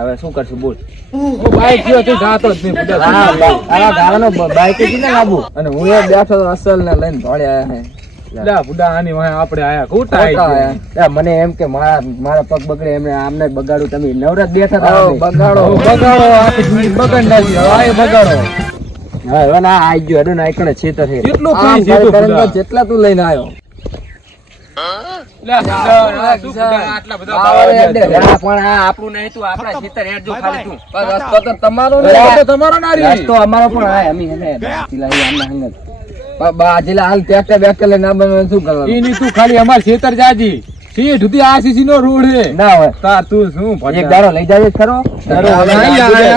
હવે શું કરશું બોલ? બાઈક જાતો જ નહીં બાઈક ને લાવવું અને હું એ બેઠો અસલ ને લઈને દોડ્યા આપડે આયા ખોટા મને એમ કે મારા પગ બગડે એમને આમને બગાડું. તમે નવરાત બેઠા બગાડો હવે ના આઈ ગયો હેડો ના એકડે છેતર છે જેટલા તું લઈને આવ્યો આપણું નહીં તું આપડા ખેતર હેડજો ખાલી તું રસ્તો તો તમારો રસ્તો અમારો પણ બાજીલા હાલ ટ્રેક્ટર બેક્ટર લઈને શું કરવાનું? એની તું ખાલી અમાર ખેતર જાજી સીટ સુધી આસીસી નો રોડ હે ના હોય તાર તું શું એક દારો લઈ જાય ખરો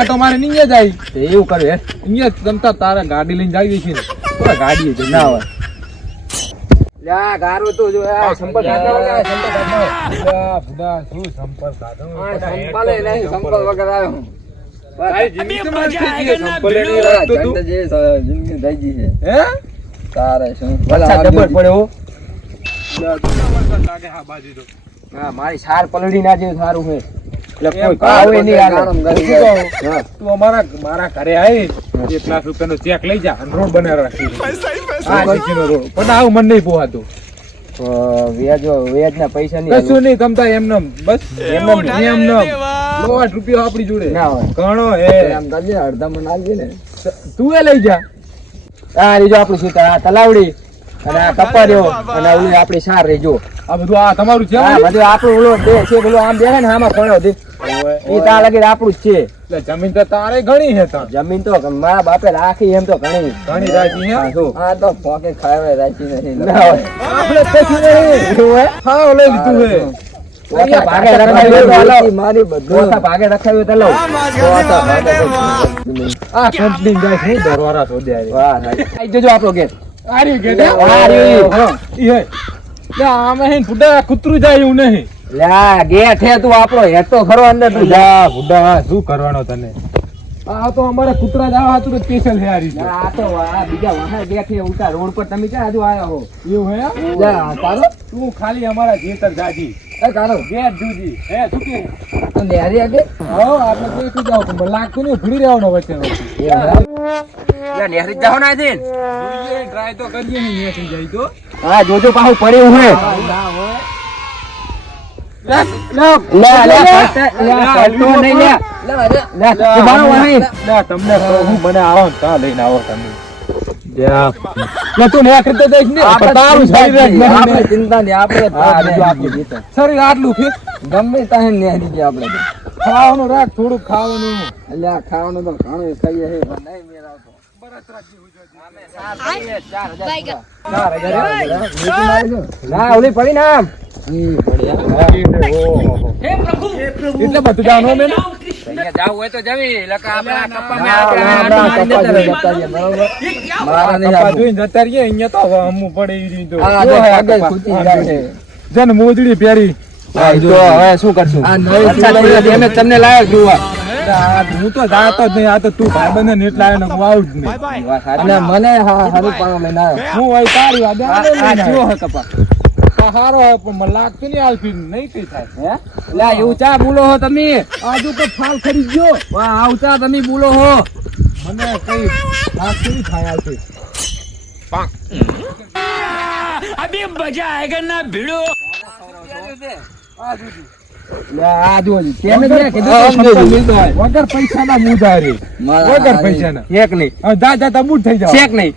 તો મારે નીચે જાય એવું કરે અહીંયા તમતા તારા ગાડી લઈને જાય છે ને ગાડી ના હોય લ્યા ગારો તો જો સંપર્ક વગર આવ્યો મારી સાર પલડી ના જેવું સારું છે મારા ઘરે આવી 1 લાખ રૂપિયાનો ચેક લઈ જા રોડ બનાવી રાખી પણ આવું મન નહીં પોહાતું વ્યાજ ના પૈસા કશું નહીં તમતા એમને બસ એમને રૂપિયા આપડી જોડે ના હોય ઘણો અડધા મન આવજે ને તું એ લઈ જા આ રીજો આપણું શું તલાવડી અને આ કપાર્યો અને ઓલી આપડી સાર રેજો આ બધું આ તમારું છે બધું આપણું ઓલો બે છે પેલો આમ દેખાય ને આમાં ફળ્યો દે એ તા લગી આપણું જ છે એટલે જમીન તો તારે ઘણી છે જમીન તો મારા બાપે રાખી એમ તો ઘણી રાખી હે આ તો પોકે ખાવે રાખી નથી આપણે કશું નહીં હા લઈ લીધું હે ભાગે રખાવ્યું તો લઉં આ કંપની જાય છે દરવારા શોધે આવી જજો આપણો ગેટ કૂતરું જાય એવું નહીં ગેટ હે તું આપણો હેઠ તો ખરો અંદર તું જા બુડા શું કરવાનો તને આ તો અમારા કૂતરા જવા હતું સ્પેશિયલ છે આ તો આ બીજા વાહન ગેટ છે ઉલટા રોડ પર તમે ક્યાં હજુ આયા હો એવું હે તારો તું ખાલી અમારા ખેતર જાજી તારો ગેટ જુજી હે શું કે નેહરી આગે હા આપણે કોઈ જાવ પણ લાગતું નહીં ભૂલી રહેવાનો વચ્ચે નેહરી જાવ ના દે ટ્રાય તો કરીએ ને નેહરી જાય તો હા જોજો પાછું પડ્યું હે તમને મને આવો તા લઈને આવો તમે શરીર આટલું છે ગમે ત્યાં નેહરી ગયા આપડે ખાવાનું રાખ થોડું ખાવાનું એટલે ખાવાનું તો ઘણું કહીએ છે પણ નહીં મેળ આવતો ઓલી પડી ના એટલે બધું જાણવું મેં જાવ હોય તો જવી જન મોજડી પહેરી શું કરશું તમને લાયક જોવા હું તો જાતો જ નહીં આ તો તું ભાઈ બંધ નેટ લાવે ને હું આવું જ નહીં મને હારું પાડો લઈને આવ્યો હું અહીં તારી કપા હારો પણ મને લાગતું નહીં આવતું નહીં કઈ થાય હે એવું ચા બોલો હો તમે આજુ તો ફાલ ખરી ગયો વાહ આવતા તમે બોલો હો મને કઈ લાગતું નહીં થાય આવતી અભી મજા આયેગા ના ભીડો વગર પૈસા ના મુધારી વગર પૈસા ના એક નહીં જા બૂટ થઈ જાવ ચેક નહીં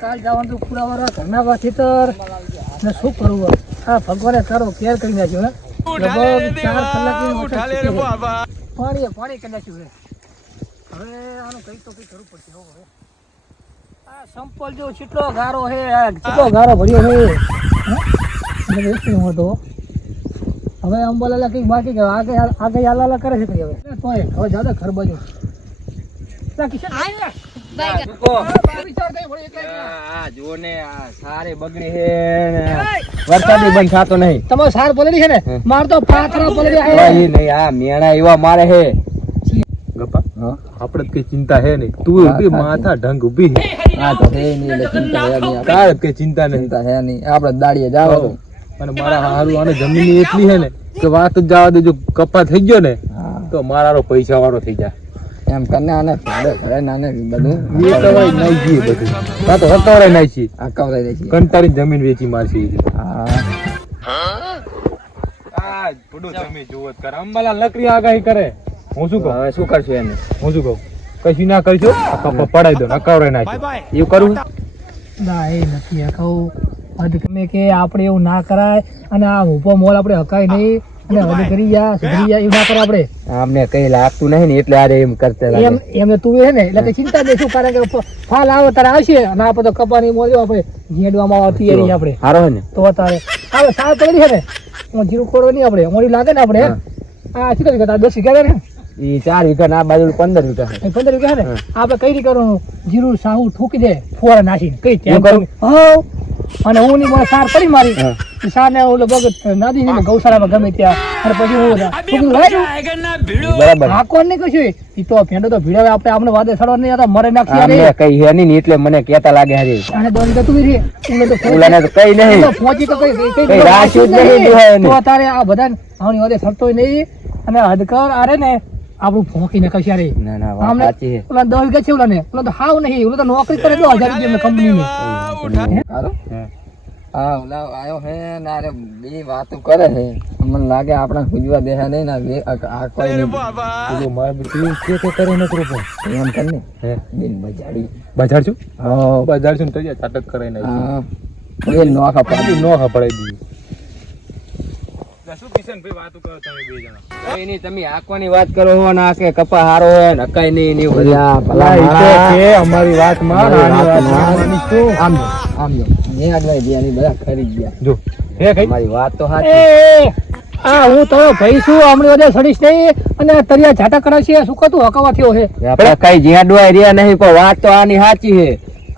કાલ જવાનું પૂરા વાળા ઘરના પાછી ને શું કરવું હા ભગવાને તારો કેર કરી નાખ્યો હે 4 કલાક પાણી કરી નાખ્યું હવે આનું કઈ તો કઈ કરવું પડશે હવે આ સંપલ જો કેટલો ગારો હે કેટલો ગારો ભર્યો હે હવે અંબોલાલા કઈક બાકી ગયો આગે આલાલા કરે છે કઈ હવે તોય હવે જાદા ઘર બાજુ કિશન સારે બગડી હે વરસાદી બંધ થતો નહીં તમારો સાર પલડી છે ને માર તો પાથરા પલડી હે નહીં આ મેણા એવા મારે હે ગપ્પા હા આપણે કઈ ચિંતા હે નહીં. તું ઊભી માથા ઢંગ ઊભી. હા તો હે નહીં એટલે ચિંતા હે નહીં. તારે કઈ ચિંતા નહીં. ચિંતા હે નહીં. આપણે દાડીએ જાવ તો. અને મારા હારું આને જમીન એટલી હે ને કે વાત જ જવા દે. જો કપા થઈ ગયો ને તો મારા પૈસા વાળો થઈ જાય. એમ કરીને આને ઘરે નાને બધું એ તો ભાઈ નાઈ ગઈ બધું. તા તો હકાવડે નાઈ છે. આ કવરાઈ દે છે. કંટાળી જમીન વેચી મારશે. હા આ થોડું તમે જોવત કર. અંબાલા લકડી આગાહી કરે. હું શું કહું? હવે શું કરશું એને? હું શું કહું? કશું ના કરજો. આ કપા પડાઈ દો. હકાવડે નાખી. એવું કરું? ના એ નથી હકાવું. હદ તમે કે આપણે એવું ના કરાય અને આ ઉભો મોલ આપણે હકાય નહીં અને હદ કરી જા સુધરી જાય એવું ના કરે આપણે. આમને કઈ લાગતું નહીં ને એટલે આરે એમ કરતા લાગે. એમ એમને તું હે ને એટલે કઈ ચિંતા નહીં. શું કારણ કે ફાલ આવે તારે આવશે અને આપણે તો કપાની મોલ આપણે ઘેડવામાં આવતી તૈયારી આપણે હારો હે ને તો તારે આવે સાર પડી છે ને હું જીરું ખોડો નહીં આપણે મોડી લાગે ને આપણે આ શું કરી 10 વીઘા ને ઈ 4 વીઘા ના બાજુ 15 વીઘા છે. 15 વીઘા ને આપણે કઈ રીતે કરવાનું? જીરું સાહુ ઠોકી દે ફોરા નાખીને કઈ એવું કરું? હા અને હું ની મને સાર પડી મારી સાર ને ઓલો ભગત નદી ને ગૌશાળામાં ગમે ત્યાં અને પછી હું બરાબર. આ કોણ નહીં કશું ઈ તો ભેંડો તો ભીડાવે આપણે આપણે વાદે સડવા નહીં હતા મરે નાખી આમને કઈ હે નહીં એટલે મને કેતા લાગે હરી. અને દોન તો તું રે ઓલાને તો કઈ નહીં. પહોંચી તો કઈ કઈ રાખ્યું જ નહીં દુહાય ને. તો તારે આ બધા આવની વાદે સડતોય નહીં અને હદકર આરે ને આપણું ફોંકી ને કશા રે ના ના વાત સાચી છે. ઓલા 10 વીઘા છે ઓલા ને ઓલા તો હાવ નહીં ઓલા તો નોકરી કરે 1000 રૂપિયા કંપની ની હારો? હા ઓલા આયો હે ને આરે બે વાતો કરે હે. મને લાગે આપણા ખુજવા દેહા નહીં ને આ કોઈ નહીં. પેલું માર બીજું કે કરે ન કરો પણ. એમ કર ને હે બેન બજાડી. બજાર છું. હા બજાર છું તો ચાટક કરાઈ નાખી. હા બેન નો આખા પાડી. નો ખપડાઈ દીધી. શું કિશનભાઈ વાતો કરો તમે બે જણા? કઈ નહીં તમે આંખવાની વાત કરો હો ને આ કે કપા હારો હોય ને કઈ નહીં ની ભલા ભલા કે અમારી વાત માં આમ જો મેં આગળ ગયા બધા ખરી ગયા. જો હે કઈ મારી વાત તો સાચી. એ આ હું તો ભાઈ છું હમણાં બધે સડીશ નહીં અને તરિયા ઝાટા કરાશે શું કતું હકાવા થયો છે આપણે કઈ જ્યાં ડોય રહ્યા નહીં પણ વાત તો આની સાચી છે.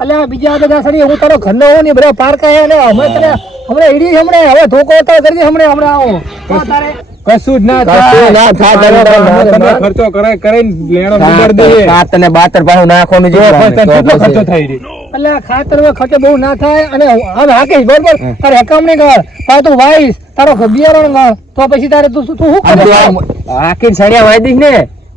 અલ્યા બીજા બધા સડી હું તારો ઘરનો હોઉં ને બધા પાર્ક હે ને હમણાં એડી હમણાં હવે ધોકો ઉતાર કરી દે હમણાં આવો તો તારે કશું જ ના કશું ના થાય. તમે ખર્ચો કરાય કરીને લેણો નંબર દઈએ. કાત ને બાતર પાછું નાખવાનું જો છે. કેટલો ખર્ચો થઈ રહ્યો. અલ્યા ખાતર ખર્ચો બહુ ના થાય અને હવે હાકેશ બરોબર તારે હકામણી કર તારે તું વાઈસ તારો બિયારણ કર તો પછી તારે તું શું કરે આખી સણિયા વાઈ દઈશ ને.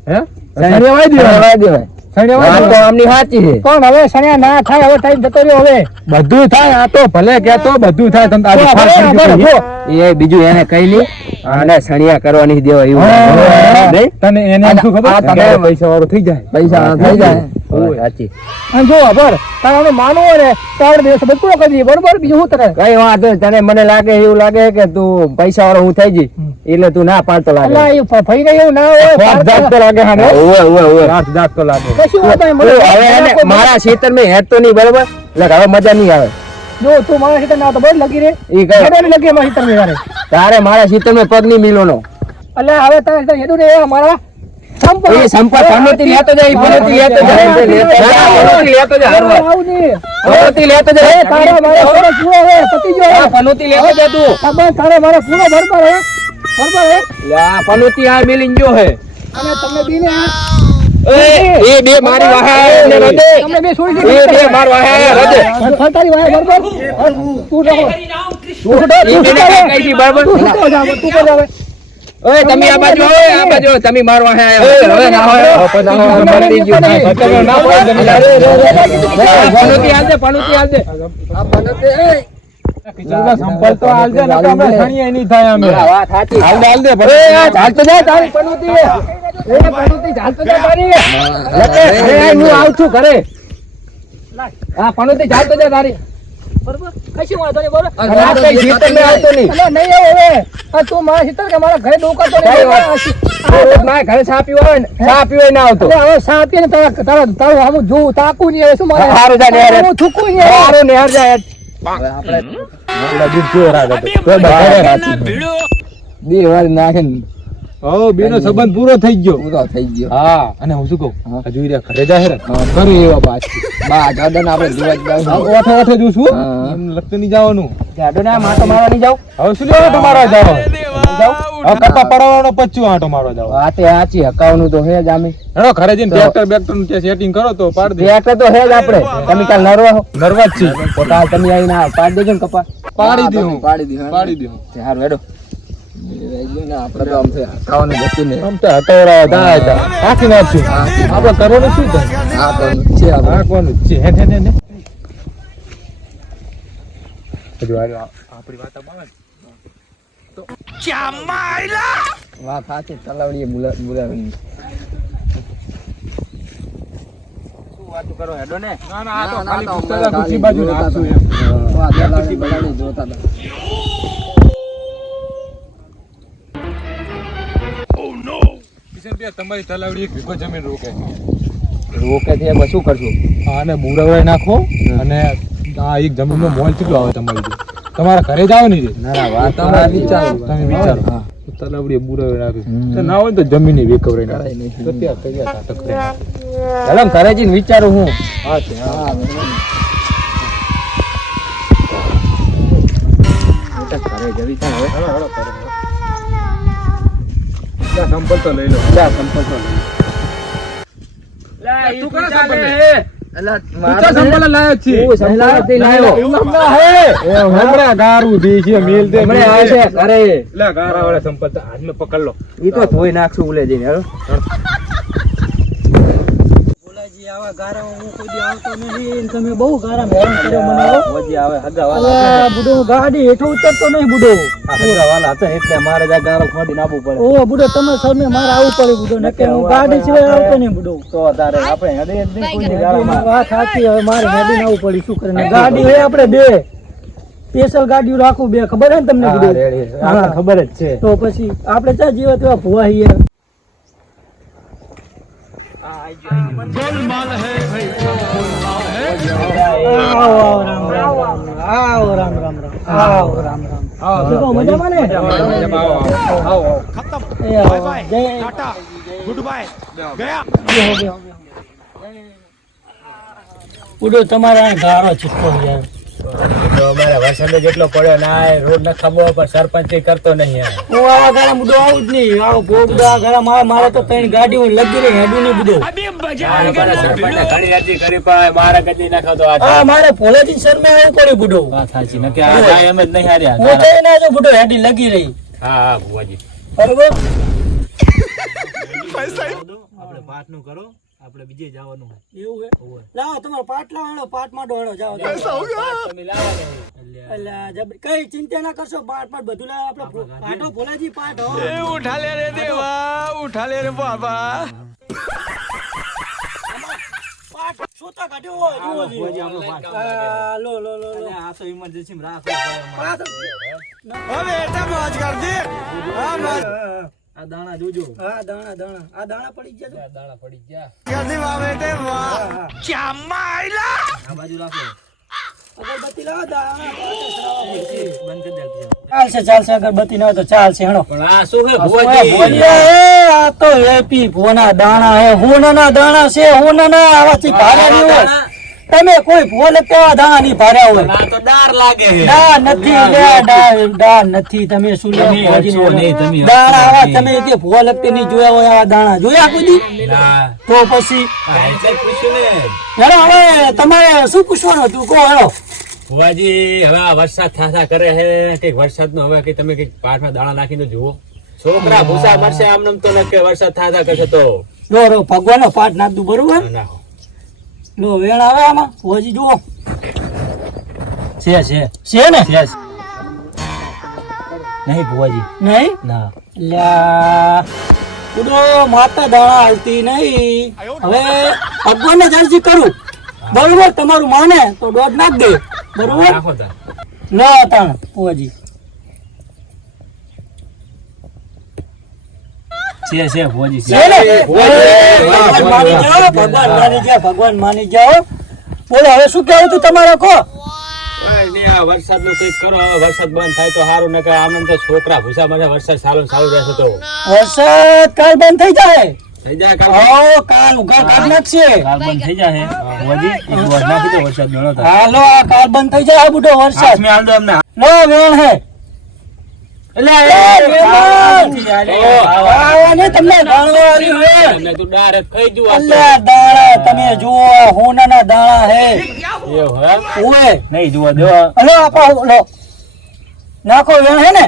હે સણિયા વાઈ દેવાય. વાત તો આમની સાચી છે. પણ હવે સણ્યા ના થાય હવે ટાઈમ જતો રહ્યો હવે બધું થાય. આ તો ભલે કેતો બધું થાય. તમે આજે તો ફાસ્ટ હવે કરી દીધું. એ બીજું એને કઈ નહીં અને સણિયા કરવા નહીં દેવા એવું નહીં. તને એને એમ શું ખબર? આ તમે કે પૈસા વાળો થઈ જાય. પૈસા થઈ જાય. સાચી. અને જો ખબર તારે અમે માનવું હોય ને તો આપણે દિવસ બધું પૂરો કરી દઈએ બરોબર બીજું શું કરે કઈ વાંધો નહીં. તને મને લાગે એવું લાગે કે તું પૈસા વાળો હું થઈ જઈશ એટલે તું ના પાડતો લાગે. અલ્યા એ ભાઈ ને એવું ના હોય ફાસ્ટ જાગતો લાગે હાને. ઓવે ઓવે ઓવે. ફાસ્ટ જાગતો લાગે. કશું વાત નહીં મને હવે એને મારા ખેતર માં હેઠતો નહીં બરોબર એટલે હવે મજા નહીં આવે. જો તું મારા સીટર ના તો બસ લગી રે ઈ કઈ હેડો લગી મારા સીટર માં તારે તારે મારા ખેતર માં પગ નહીં મિલોનો. અલ્યા હવે તારે હેડું ને મારા એ સંપર્ક પનોતી લેતો જાય. પનોતી લેતો જાય. પનોતી લેતો જાય. આવું નહીં પનોતી લેતો જાય. તારે મારા પૂરો પૂરો હવે પતી ગયો આ પનોતી લેતો જાય તું. આ બસ તારે મારા પૂરો બરોબર હે લે આ પનોતી આ મિલિન જો હે. અને તમને બીને એ બે મારી વાહે ને રદે. તમને બે છોડી એ બે માર વાહે રદે. તારી વાય બરોબર તું રહો એ બેને કઈ દી બરાબર. તું કર જાવે ઓય તમે આ બાજુ ઓય આ બાજુ તમે માર વાહે આયા. હવે ના હોય. મરી ગયું. તમે ના પાડો તમે. પનોતી આલજે પનોતી આલજે. આ પનોતી કિશનભાઈ સંપલ તો આલજે ને કે આપણે સણિયા નહીં થાય અમે. વાત સાચી. હાલ દે એ આ ચાલતો જા તારી પનોતી. એ પનોતી ચાલતો જા તારી. એ હું આવું છું ઘરે. આ પનોતી ચાલતો જા તારી. બરોબર કશું વાંધો નહીં બરોબર આ કઈ ખેતર મે આવતો નહીં. અલ્યા નહીં આવો હવે આ તું મારા સીટર કે મારા ઘરે ડોકાતો કઈ વાત? નહીં રોજ મારે ઘરે ચા પીવો હોય ને ચા પીવો ના આવતો. અલ્યા હવે સા આપીએ ને તારું આમ જોઉં તાકું નહીં હવે શું મારે હારું જા નેહર. હું થૂકું નહીં હવે. હારું નેહર જાય. ઓલા દૂધ જો રાગ હતો. બે વાર નાખે ને ઓ બેનો સંબંધ પૂરો થઈ ગયો. પૂરો થઈ ગયો. હા અને હું શું કહું હજુ ઈ રહ્યા ઘરે જાહેર ઘરે એવા પાછી બા ગાર્ડન આપણે જોવા જ જાવ. ઓઠે ઓઠે જોશું. હા. એમ લગતું નહીં જવાનું. ગાર્ડન આ માટો મારવા નહીં જાવ. હવે શું લેવા તમારા જાવ હવે કપા પડાવવાનો પચ્ચું આંટો મારવા જાવ. આ તે આચી હકાવનું તો હે જ આમે. હેડો ઘરે જઈને ટ્રેક્ટર બેક્ટર નું સેટિંગ કરો તો પાડ દે. ટ્રેક્ટર તો હે જ આપણે. તમે કાલ નરવા હો. નર્વસ છે. તો કાલ તમે આવીને આ પાડી દેજો ને કપા. પાડી દઉં. પાડી દઉં. હારું હેડો. આપણે તો આમ છે હકાવનું જતું ને. આમ તો હટોરા દા દા આખી નાખશું. આપણે કરવાનું શું થાય? હા તો છે આપણે. નાખવાનું છે. હે હે હે. હજુ આપણી વાત આવે તો વાત સાચી તલાવડીએ બોલાવી. શું વાતું કરો હેડો ને. ના ના આ તો ખાલી પુસ્તક ખુશી બાજુ નાખશું એમ. આ તલાવડી બગાડી જોતા હતા. કિશનભાઈ તમારી તલાવડી એક વીઘો જમીન રોકે. રોકે છે એમાં શું કરશું? આને બુરાવાય નાખો અને આ એક જમીનનો મોલ કેટલો આવે તમારી જોડે? તમારા ઘરે જ આવે ને જે? ના ના વાત તમારે વિચારો. તમે વિચારો. હા. તલાવડી બુરાવાય નાખી તો ના હોય તો જમીન વેકવરાઈ નાખે. તો ત્યાં તૈયાર નાટક કરે. હેલો ઘરે જઈને વિચારું હું. હા છે હા. ઘરે જવી છે હવે. હેડો હેડો કરે. ત્યાં સંપલ તો લઈ લો. જા સંપલ તો તું કયા સંપલ લે? અલા તું ક્યાં સંપલ લાયો છે? હું સંપલ થી લાયો. હમણાં હે. હમણાં ગારું દી છે મેલ દે. હમણે આવે છે ઘરે. લે ગારા વાળા સંપલ તો હાથમાં પકડ લો. ઈ તો ધોઈ નાખશું ઉલે જઈને હેલો. બોલાજી આવા ગારામાં હું કોઈ દી આવતો નહીં. તમે બહુ ગારા હેરાન કર્યો મને. મોજી આવે હગા અલા, વાલા. બુડો ગાડી હેઠો ઉતરતો નહીં બુડો. હગા વાલા હતા એટલે મારે જા ગારો ખોદી નાખવું પડે. ઓ બુડો તમે સામે મારે આવવું પડે બુડો નકે હું ગાડી સિવાય આવતો નહીં બુડો. તો તારે આપણે હડે જ નહીં કોઈ ગાળામાં. વાત સાચી હવે મારે ગાડી આવવું પડે શું કરે ગાડી હોય આપણે બે સ્પેશિયલ ગાડીઓ રાખું બે ખબર હે ને તમને હા, બુડો? રેડી. આપણે ખબર જ છે. તો પછી આપણે ચા જીવા તેવા ભુવા છીએ. આવો રામ રામ આવો રામ રામ આવો રામ રામ શું કહો, મજામાં ને? એ આવો. જય બેહો, બેહો, બેહો. ઉડો તમારા ગારો ચિત્તો યાર. અમારે વરસાદ જેટલો પડ્યો ના રોડ ન ખબર પર સરપંચ કરતો નહીં. હું આવા ગારા બુડો આવું જ નહીં. આવો બહુ બધા ગારા મારે તો ત્રણ ગાડીઓ લગી રહી હેડું નહીં બુડો. હા મારે ભોલાજી શર્મા આવવું પડે બુડો. હું કઈ ના જો બુડો હેડી લગી રહી. બરોબર આપણે પાઠ નું કરો, આપણે બીજે જવાનું. એવું હે? લાવો તમારો પાટ લાવો, પાટ માં ડોળો જાઓ. અલ્યા જબરી કઈ ચિંતા ના કરશો. પાટ પાટ બધું લાવો. આપણે પાટો ભોલાજી પાટ હો. ઉઠા લે રે દેવા, ઉઠા લે રે બાબા. પાટ સોતા કાઢ્યો હોય જુઓ જી. આ લો લો લો લો. આ તો ઇમરજન્સી માં રાખો. હવે এটা મોજ કર દે. હા મોજ આ દાણા જોજો. હા દાણા દાણા આ દાણા પડી ગયા છે. દાણા પડી ગયા. જલ્દી વાહ બેટે વાહ. ક્યા માયલા. આ બાજુ રાખો. અગરબત્તી લાવો દાણા બંધ કરી દે. ચાલશે ચાલશે અગરબત્તી ના હોય તો ચાલશે હેણો. પણ આ શું હે ભુવાજી, આ તો હેપી ભુવાના દાણા હે. હોનાના દાણા છે. હોનાના આવાથી ભારે નહીં હોય. તમે કોઈ ભોલે કેવા દાણા નહીં ભાર્યા હોય. આ તો ડાર લાગે છે. દાળ નથી લે, દાળ નથી. તમે શું લો દાણા આવા તમે કે ભૂવા લગતી નહીં જોયા હોય આવા દાણા જોયા કોઈ દી? ના તો પછી આ એટલે પૂછ્યું ને. હેલો હવે તમારે શું પૂછવાનું હતું કહો હેલો. ભુવાજી હવે આ વરસાદ થાથા કરે છે કે વરસાદ નો હવે કે તમે કઈક પાઠમાં દાણા નાખીને જુઓ. છોકરા ભૂસા મરશે આમ તો ન કે વરસાદ થાથા કરશે તો રો ભગવાનનો પાઠ નાખ દઉં બરોબર. નાખો. લો વેણ આવે આમાં ભુવાજી જુઓ છે ને નહીં ભુવાજી નહીં ના. લ્યા ઉડો માતા દાણા હાલતી નહીં. હવે ભગવાનને જલ્દી કરું બરોબર. તમારું માને તો દોઢ નાખ દે બરોબર. નાખો તા. લો તાણ ભુવાજી છે ભુવાજી છે ને? ભગવાન માની જાઓ, ભગવાન માની જાઓ, ભગવાન માની જાઓ. બોલો હવે શું કહેવું તું તમારે કહો. વરસાદ નું કઈક કરો. હવે વરસાદ બંધ થાય તો સારું ને કે આમ તો છોકરા ભૂસા મને વરસાદ સારું સારું રહેશે તો વરસાદ કાલ બંધ થઈ જાય. થઈ જાય. કાલ ઓ કાલ ઉઘાડ કાઢ નાખશે. બંધ થઈ જાય. ભુવાજી એક વાર નાખી દો વરસાદ ગણો તો. હાલો આ કાલ બંધ થઈ જાય બુડો વરસાદ. હાથમાં આલ દો અમને. લો વેણ હે આવા ને તમને દાણવા આવ્યું હે. તમને તું ડાયરેક્ટ ખાઈ જુ આ અલ્યા દાણા તમે જુઓ હોનાના દાણા હે એવું હે ઓએ નહીં જુઓ જો હલો આપો લો નાખો વેણ હે ને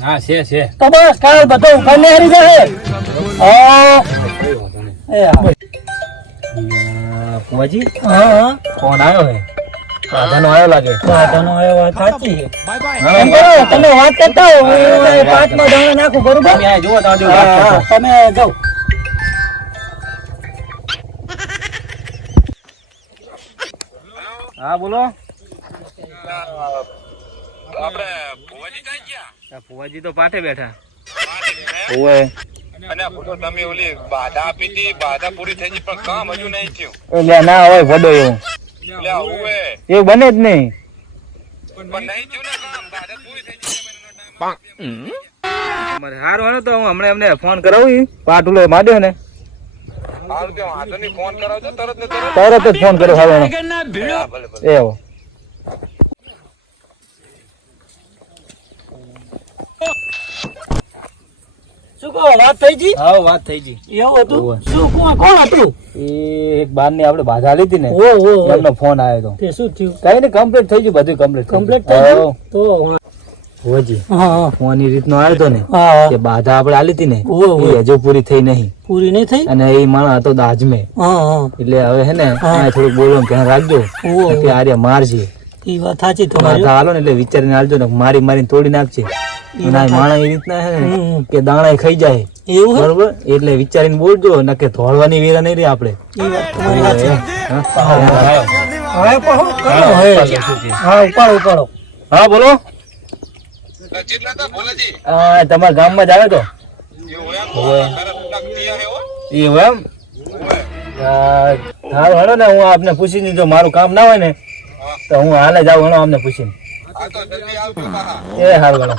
હા છે તો બસ કાલ બધો ઉખાડને હરી જશે હા એ હા કુવાજી હા ફોન આવ્યો હે રાધાનો આવ્યો લાગે વાતનો એ વાત સાચી છે. બાય બાય એમ કરો તમે વાત કરતા હો હું એ પાંચમાં દાણા નાખું બરોબર તમે આ જુઓ તો હા, હા, તમે જાઓ હા બોલો ફુવાજી તો પાટે બેઠા ઓય અને ફોટો તમે ઓલી બાધા આપી હતી બાધા પૂરી થઈ ગઈ પણ કામ હજુ નહીં થયું એટલે ના હોય વડો એવું એટલે ઓવે એવું બને જ નહીં પણ નહીં થયું ને કામ બાધા પૂરી થઈ ગઈ સારું હાલો તો હું હમણાં એમને ફોન કરાવું પાટ ઉલો માંડ્યો ને સારું કે વાંધો નહીં ફોન કરાવજો તરત ને તરત તરત જ ફોન કર્યો સારું ભલે ભલે એવો શું કહો વાત થઈ ગઈ હા વાત થઈ ગઈ એવું હતું ઓવે. શું કોણ હતું એ એક બાર ની આપણે બાધા લીધી ને ઓ ઓ એમનો ફોન આવ્યો તે શું થયું કઈ ને કમ્પ્લીટ થઈ ગયું બધું કમ્પ્લીટ કમ્પ્લીટ થઈ ગયું તો હોજી હા હા ફોન એ રીતનો આવ્યો હતો ને હા કે બાધા આપણે આલી હતી ને ઓવે, ઓવે. એ હજુ પૂરી થઈ નહીં પૂરી નહીં થઈ અને એ માણસ હતો દાજમે હા હા એટલે હવે હે ને હા. આ થોડુંક બોલવાનું ધ્યાન રાખજો ઓવે. કે આર્ય મારશે એ વાત સાચી તમારી માથા હાલો ને એટલે વિચારીને હાલજો ને મારી મારીને તોડી નાખશે અને આ માણસ એ રીતના હે ને હમ. કે દાણા ખાઈ જાય એવું હે? બરોબર એટલે વિચારીને બોલજો ન કે ધોળવાની વેરા નહીં રે આપણે એ વાત તમારી સાચી હા? હવે પણ હું કરો હે હા ઉપાડો ઉપાડો હા બોલો જેટલા હતા ભોલાજી આ તમારા ગામમાં જ આવે તો એવું એમ ઓવે. ખરા તૈયાર એવો એવું એમ હારું હેડો ને હું આપને પૂછી દીધો મારું કામ ના હોય ને તો હું હાલે જાઉં હેડો આપને પૂછીને આ તો જલ્દી આવજો પાછા એ હારું હેડો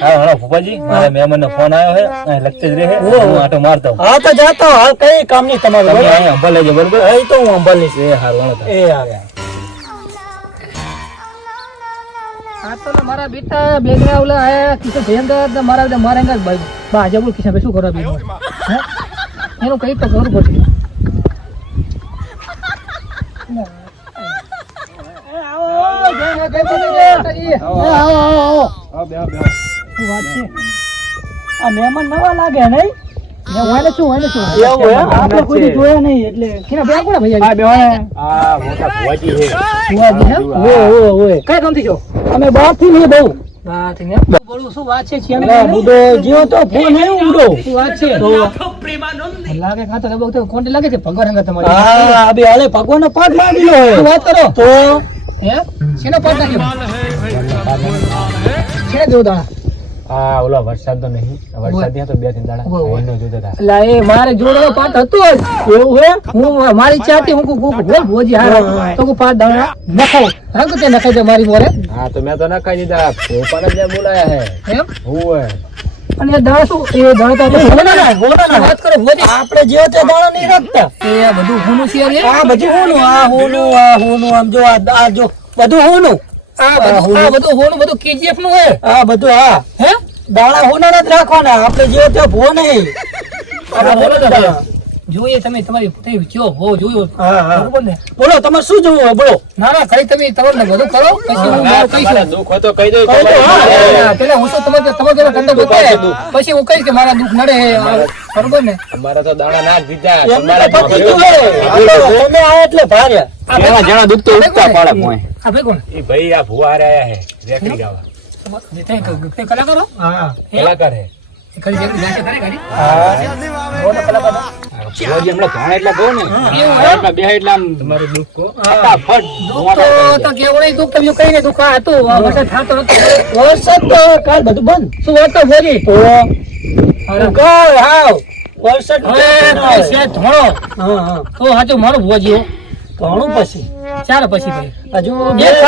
હા હેડો ફૂફાજી મારે મહેમાનનો ફોન આવ્યો છે અહીં લગતે જ રહે હું આટો મારતો હોઉં. હા તો જાતો હા કઈ કામ નહીં તમારું તમે બરોબર? અહીં અંબા લેજો બરોબર હા, ઈ તો હું અંબાલીશ એ હારું હેડો એ આવે આ તો મારા બેટા બેગડા ઓલા આયા કિશન ભયંકર મારા મારેંગા ભાઈ બાજા બોલ કિશન ભાઈ શું કરવા બેન હે એનું કઈ તો કરવું પડશે આ મહેમાન નવા લાગે નહીં શું એવું હે? આપણે કોઈ દી જોયા નહીં એટલે કિના બે કોણ ભૈયા આ મોટા ફૂફાજી છે ફુવાજી હે ઓય ઓય કઈ કામથી છો અમે બહારથી નહીં બહુ હા ઠીક હે બોલું શું વાત છે છીએ અલા, બુડો જીવો તો ફોન હે ઉડો શું વાત છે લાગે ખાતો કે બહુ કોન્ટે લાગે છે ભગવાન હંગા તમારી હા અબે હાલે ભગવાનનો પાઠ માંગી લો શું વાત કરો તો હે શેનો પાટ નાખ્યો શેને દેવું દાણા આ ઓલા વરસાદ તો નહીં વરસાદ ત્યાં તો 2-3 દાડા ઓવે, ઓવે. એનો જોતા હતા એટલે એ મારે જોડેલો પાટ હતો જ એવું હે હું મારી ઈચ્છા હતી હું બોલ ભોજી હારો તો હું પાટ દાણા નખાવ હા કે તે નખાઈ દે મારી મોરે હા તો મેં તો ના ખાઈ દીધા ફોપાને જ બોલાયા હે એમ હોવે અને એ દાણા શું એ દાણા તો આપણે વાત કરો ભોજી આપણે જેવો તે દાણો નહીં રાખતા એ આ બધું હોનું છે રે આ બધું હોનું આ હોનું આમ જો આ જો બધું હોનું આ બધું હોનું બધું KGF નું હે આ બધું હા હે દાણા હોના જ રાખવાના આપણે જેવો તે ભો નહીં આ બોલો તો જોઈએ તમે તમારી પોતે કયો હો જોયો હા હા બરોબર ને બોલો તમે શું જોવું હોય બોલો ના ના ખાલી તમે તમારે બધું કરો પછી હું મારું કહીશ દુઃખ હોય તો કહી દો કહી દો, હા. પેલા હું શું તમારે તમારે કંડો બતાવે પછી હું કહીશ કે મારા દુઃખ નડે બરોબર ને અમારા તો દાણા નાખ દીધા એમને તો પતી ગયું હે. આ તો તમે આ એટલે ભાર્યા એવા જણા દુઃખ તો ઉગતા પડે મોય આ ભાઈ કોણ એ ભાઈ આ ભુવા હારે આયા હે રેકડી ગાવા તે કલાકારો હા કલાકાર હે ખાલી જેટલી ગાશે કરે ગાડી ભુવાજી હમણાં ઘણા એટલા કહો ને એવું હે? એટલા બે એટલે આમ તમારે દુઃખ કહો ફટાફટ તો કેવું નહીં દુઃખ તમે કઈ ને દુઃખ આ હતું વરસાદ થતો નતો વરસાદ તો કાલ બધું બંધ શું વાત તો ભોજી તો કાલ હાવ વરસાદ હવે કઈ છે ધોળો હા હા તો સાચું મારો ભોજી ઘણું પછી ચાલો પછી ભાઈ હજુ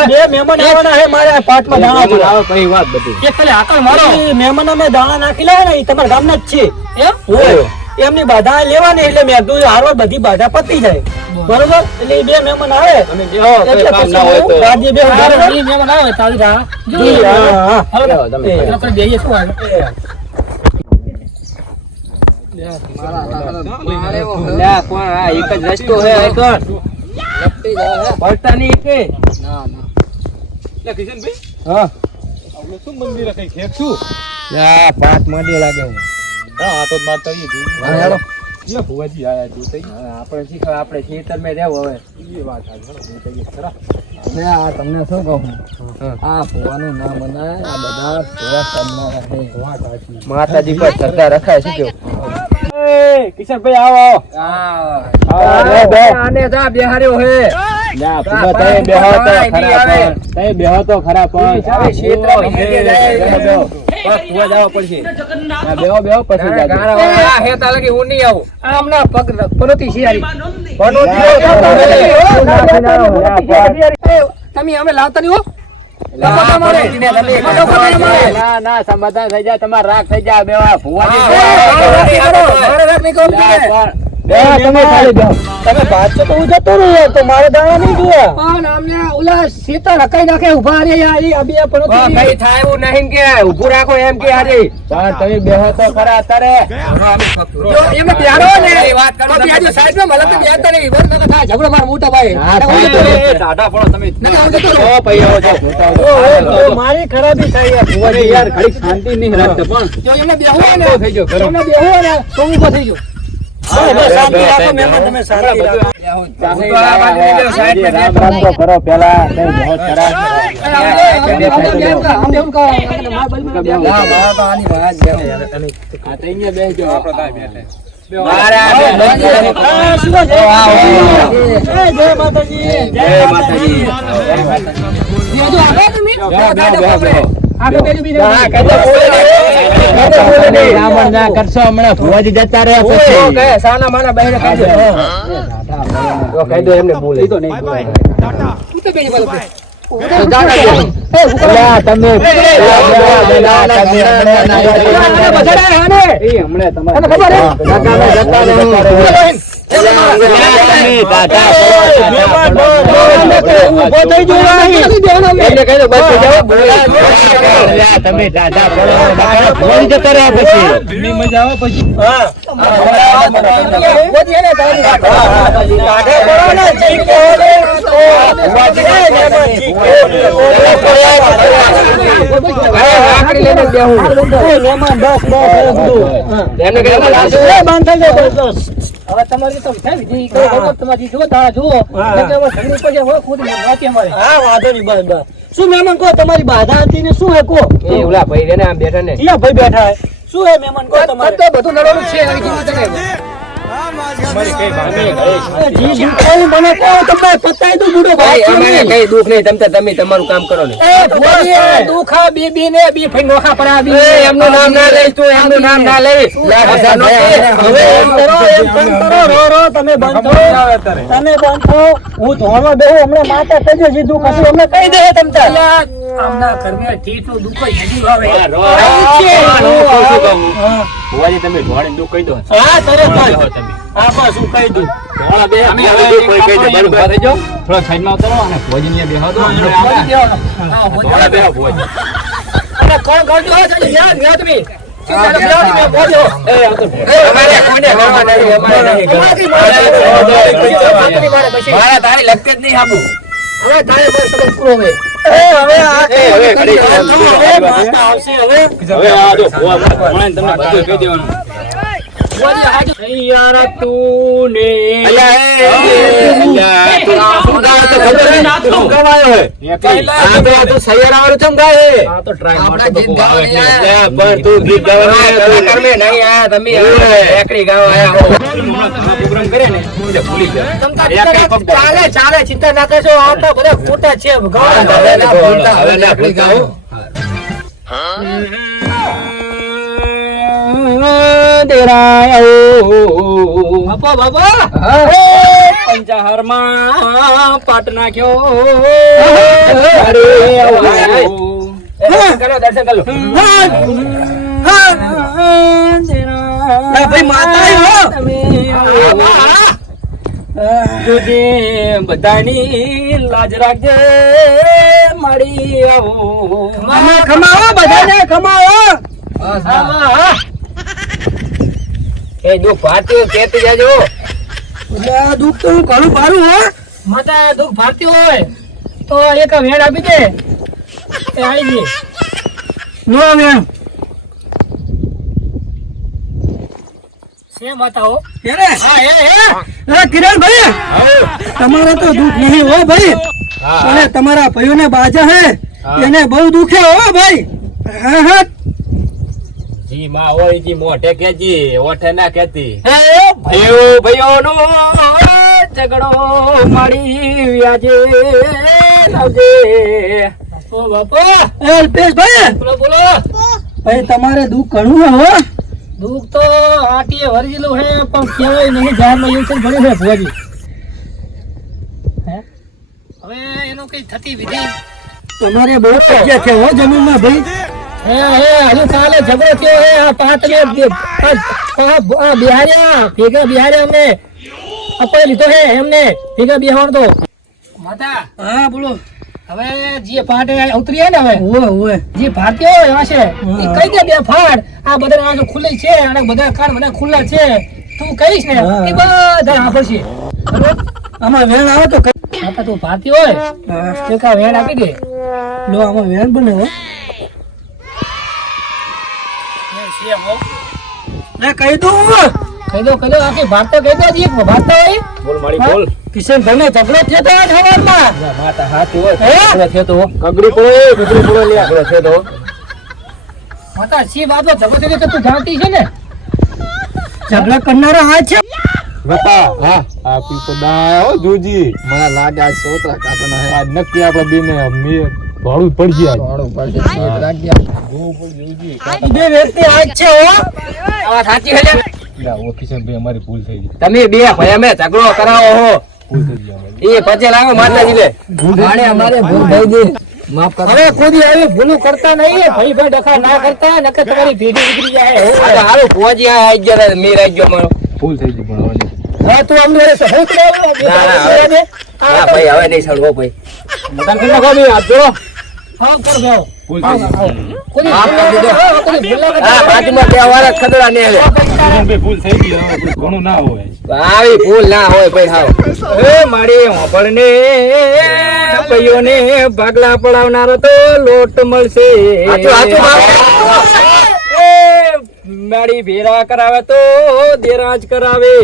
બે મહેમાન આવવાના હે મારા પાટમાં દાણા આવે જોવા. પછી વાત બધી એક ખાલી આકલ મારો એ મહેમાનો મેં દાણા નાખી લાવે ને એ તમારા ગામના જ છે એમ ઓય એમની બાધા લેવાની એટલે મેં કીધું હારો બધી બાધા પતી જાય બરોબર એટલે એ બે મહેમાન આવે તમે બેહો, કોઈ એટલે કામ પછી ના હોય તો. હું રાજ્ય બે હા, બરોબર? ઈ મહેમાન આવે તારી રાહ જી, જોઈએ. હા, હા. બેહો તમે. એ, એટલે કોઈ બેહીએ શું આવે? લ્યા, પણ આ એક જ રસ્તો હે આ તો. પડતા નહીં કે લે, કિશનભાઈ, હા આવડું શું મંદિર કઈ ખેત છું? લ્યા, પાંચ મંડી લાગે હું. હા, આ તો જ વાત કરી હતી. હા, હેલો. લે, ભુવાજી આયા જો તઈ. આપણે શીખો, આપણે ખેતરમાં રહેવું હવે. એ વાત આ ઘણો હું કહીએ ખરા. ને આ તમને શું કહું આ ભુવાનું નામ બનાય આ બધા ભુવા કરનારા છે. માતાજી પર શ્રદ્ધા રખાય છે કેવું? એ, કિશનભાઈ આવો. આને જા બેહાર્યો હે. લ્યા, ભુવા તમે બેહો તો ખરા પણ. તમે બેહો તો ખરા પણ. હવે ક્ષેત્રમાં હેડે જાય. બેહો. બસ, ભુવા જવા પડશે. લ્યા, બેહો બેહો પછી જાજો. ગારા હે તાલકી હું નહીં આવું. આ હમણાં પગ પનોતી શિયાળી. એ, તમે અમે લાવતા નહીં હો. ના ના સમાધાન થઈ જાય તમારે રાગ થઈ જાય બેવા ભુવાજી મારે રાખ નહીં કહું કે. તમે ખાલી જાઓ. તમે બાદ છો તો હું જતો રહ્યો તો મારે દાણા નહીં જોયા પણ અમને ઓલા શેતા રકાઈ નાખે ઉભા રે યાર ઈ આ બે પનોતી. કઈ થાય એવું નહીં કે ઊભું રાખો એમ કે આજે પણ તમે બેહો તો ખરા અત્યારે જો એમને બેહારો ને તો બેહાજો સાઈડમાં મને તો બેહારતા નહીં. બસ નકર થાય ઝઘડો મારા મોટા ભાઈ. હા, નકર હું જતો રહું. ટાટા પડો તમે. નકર હું જતો રહું. ઓ, ભાઈ, આવો છો. તો મારી ખરાબી થઈ યાર ભુવાજી યાર ઘડીક શાંતિ નહીં રાખતા પણ. જો એમને બેહવું હોય ને ઉભો થઈ જાઓ, ગરમ. એમને બેહવું હોય ને તો હું ઊભો થઈ જાઉં. બસ, શાંતિ રાખો મહેમાન તમે શાંતિ રાખો રામ રામ તો કરો પેલા. કઈ બેહો ખરા. જય માતાજી જય માતાજી. બ્રાહ્મણ ના કરશો હમણાં ભુવાજી જતા રહ્યા પછી. સાના માના બહેને કહી દો કહી દો એમને બોલે તો નહીં તમે દાદા ભુવાજી જતા રહ્યા પછી મજા આવે પછી. હવે તમારી તો થાય વિધિ કરો, કરો, તમારી જો તારા જુઓ એટલે હવે ઠંડી પડે હોય ખુદ વાંચી અમારે. હા વાંધો નહીં બસ બસ શું મહેમાન કહો તમારી બાધા હતી ને શું હે કહો ઓલા ભાઈ રે ને આમ બેઠા ને ક્યાં ભાઈ બેઠા હે શું હે મહેમાન કહો તમારે તો બધું નડવાનું જ છે હવે કીધું તમે. તમારી કઈ ભાગી જી જીતાઈ મને કહો તમે પતાઈ દો બુડો ભાઈ અમારે કઈ દુઃખ નહીં તમે તમારું કામ કરો ને એ ભુવાજી, દુખા બીબી ને બી ફઈ નોખા પડા બી. એમનું નામ ના લઈશ તું એમનું નામ ના લઈશ હવે એમ કરો એમ કરો રો રો તમે બંધ થો તમે બંધ થો હું ધોણમાં બેહું હમણાં માતા કહેજો જે દુઃખ હશે અમને કહી દે તમ તાર આમના ઘરમાં ઠીઠનું દુઃખ જ હજી આવે. ભુવાજી તમે ઢોળીને દુઃખ કહી દો. હા તરત જ. બેહો તમે. હા બસ હું કહી દઉં ઢોળા બે અમે હવે કોઈ કહી દે બરોબર. ઉભા થઈ જાઓ. થોડા સાઈડમાં ઉતરો અને ભુવાજીને બેહો દો. ઢોળા બેહો ભુવાજી. અને કોણ કરજો હો ચાલો યાર યાદ બી. સીધા બેહો ને બોજો. અમારે કોઈને મારવા નહીં અમારે નહીં તમારી મારે મારે પછી. મારા તારી લગતે જ નહીં હાબુ હવે તારે બસ સબક પૂરો હવે. હવે આ હવે ઘડીક હવે માતા આવશે હવે હવે આ જો ભુવા ભણાઈને તમને બધું કહી દેવાનું. ભુવાજી હાજર. યાર તું ને ચાલે ચાલે ચિંતા ના કરશો આ તો બધા ખોટા છે બાપા બાપા પંચાહાર માં પાટ નાખ્યો દર્શન કરો ભાઈ માતા આવ્યો. તમે આવો. જોજે બધાની લાજ રાખજે મારી આવો. ખમાવો બધાને ખમાવો. એ જો પાર્ટીઓ કેતી જાજો. એટલે દુઃખ તો હું ઘણું પાડું હો. માતા દુઃખ ભારતી હોય તો એક વેણ આપી દે એ આવી જઈએ. નો વેણ છે માતા હો. કેરે હા અરે કિરણભાઈ તમારે તો દુઃખ નહીં હો ભાઈ. હા. અને તમારા ભાઈઓને બાજા હે હા. એને બહુ દુખે હો ભાઈ. હા હા જી માં હોય જી મોઢે કેજી ઓઠે ના કેતી. હે ભાઈઓનો ઝઘડો મારી વ્યાજે લાવજે. ઓ બાપા એ અલ્પેશભાઈ બોલો બોલો. ભાઈ તમારે દુઃખ ઘણું હે હો. દુઃખ તો આટીએ વરજેલું હે પણ કેવાય નહીં જાનમાં એવું ઘણું છે ભુવાજી. હે હવે એનું કઈ થતી વિધિ તમારે બહુ કજ્યા છે હો જમીનમાં ભાઈ. હે હજુ કાલે ઝઘડો થયો હે આ પાંચને બિહાર્યા ભેગા બિહાર્યા અમને અપાઈ લીધો હે એમને ભેગા બિહાર તો માતા. હા બોલો. હવે જે પાટે ઉતરી હે ને હવે ઓવે ઓવે જે ભારતીય હોય એવા છે એ કહી દે બે ફાડ આ બધા આ ખુલ્લી છે અને બધા કાન બધા ખુલ્લા છે તું કહીશ ને હા. એ બધા સાંભળશે બરોબર. આમાં વેણ આવે તો માતા તું ભારતીય હોય હા. એક આ વેણ આપી દે. લો આમાં વેણ બને હો. લે કહી દઉં કહી દો આખી ભારતીય કહી દો એક ભારતીય હોય બોલ મારી બોલ. કિશન ભાઈ ઝઘડો થયો તો આજ સવારમાં. માતા હાથી હોય હે? છે તો કગડી પડો લે આગળ છે તો. માતા સી બાબત ઝઘડો થયો તો તું જાણતી છે ને. ઝઘડા કરનારો આ છે. બાપા હા આ પીપદા હો જોજી મને લાગે આ સોતરા કાપના હે. આ નક્કી આપણે બેને મે ભાડું પડી ગયા. ભાડું પડી ગયા રાખ ગયા. બે વ્યક્તિ આ જ છે હો. આ સાચી છે લે. લા ઓ કિશન ભાઈ અમારી ભૂલ થઈ ગઈ. તમે બે ભાઈ અમે ઝઘડો કરાવો હો. ભૂલ થઈ ગઈ અમારી. એ પછી લાવો માતાજી લે. આને અમારે ભૂલ થઈ ગઈ. માફ કર. હવે કોઈ દી આવી ભૂલું કરતા નહીં ભાઈ ભાઈ ડખા ના કરતા નકર તમારી ભેડી નીકળી જાય આ તો હારું ફોજી આ આઈ ગયા મેર આઈ ગયો મારો. ભૂલ થઈ ગઈ પણ હવે હા તું અમને હું ના, ના ભાઈ હવે નહીં છોડવો ભાઈ. મતન કરી નાખો બી હાથ જોડો. હા કર જાઓ ભૂલ થઈ ગઈ. કોઈ માફ કરી દીધો. કોઈ ભૂલા આ બાજુમાં બે વાળા ખદડા ને આવે. કિશન ભાઈ ભૂલ થઈ ગઈ હવે કોઈ ઘણું ના હોય. આવી ભૂલ ના હોય ભાઈ હાવ. એ મારી હોંભળને ભાઈઓને ભાગલા પડાવનારો તો લોટ મળશે. એ મારી ભેરા કરાવે તો દેરાજ કરાવે.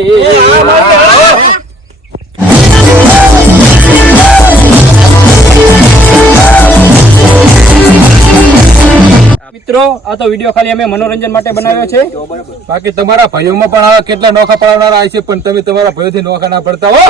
મિત્રો આ તો વિડીયો ખાલી અમે મનોરંજન માટે બનાવ્યો છે. બાકી તમારા ભાઈઓમાં પણ આવા કેટલા નોખા પડાવનારા આવે છે પણ તમે તમારા ભાઈઓથી નોખા ના પડતા હો.